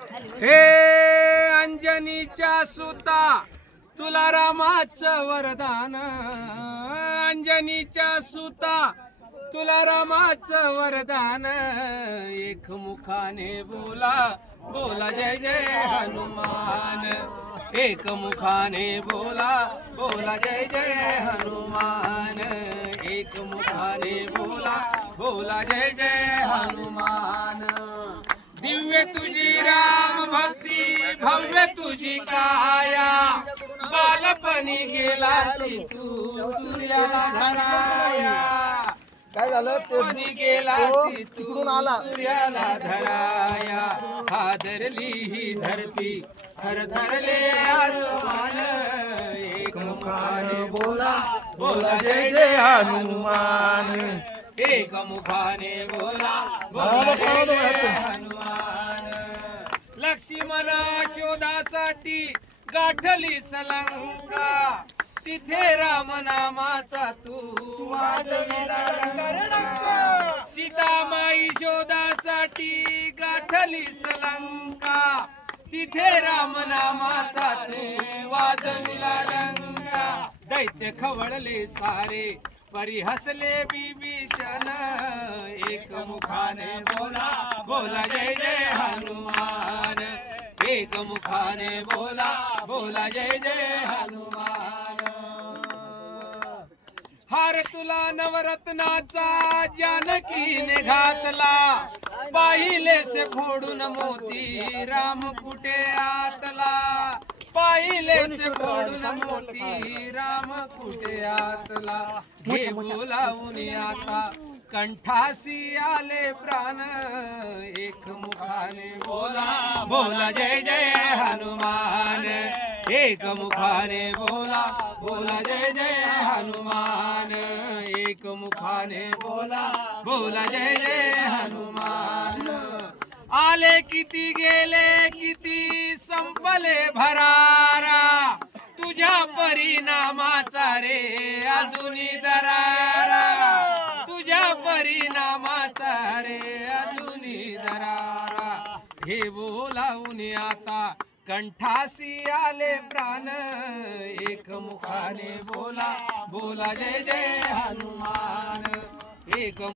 हे अंजनीच्या सुता तुला रामाचं वरदान, अंजनीच्या सुता तुला रामाचं वरदान, एक मुखाने बोला बोला जय जय हनुमान, एक मुखाने बोला बोला जय जय हनुमान, एक मुखाने बोला बोला जय जय हनुमान। दिव्य तुझी राम भक्ती भव्य तुझी काया, बालपणी गेलासी तू सूर्याला धराया, काय झालं पणी गेलासी तू तिकडून आला सूर्याला धराया, हादरली ही धरती थर थरले आसमान, एक मुखाने बोला बोला जय जय हनुमान, एक मुखाने बोला बोला जय जय हनुमान। लक्ष्मण शोधासाठी गाठली लंका, तिथे राम नामाचा तू वाजविला डंका, सीतामाई शोधासाठी गाठली लंका, तिथे राम नामाचा तू वाजविला डंका, दैत्य खवळले सारे परी हसले विभीषण, एक मुखाने बोला बोला जय जय हनुमान, एक मुखाने बोला बोला जय जय हनुमान। हार तुला नवरत्नाचा जानकीने घातला, पाहिले से फोडून मोती राम कुठे आतला, पाहिले से फोडून मोती राम कुठे आतला, हे बोलावून आता कंठासी आले प्राण, एक मुखाने बोला बोला जय जय हनुमान, एक मुखाने बोला बोला जय जय हनुमान, एक मुखाने बोला बोला जय जय हनुमान। आले किती गेले किती संपले भरारा, तुझ्या परिणामाचा रे अजूनी दरारा, तुझ्या परिणामाचा रे अजूनी दरारा, हे बोलावून आता कंठासी आले प्राण, एक मुखाने बोला बोला जय जय हनुमान, एक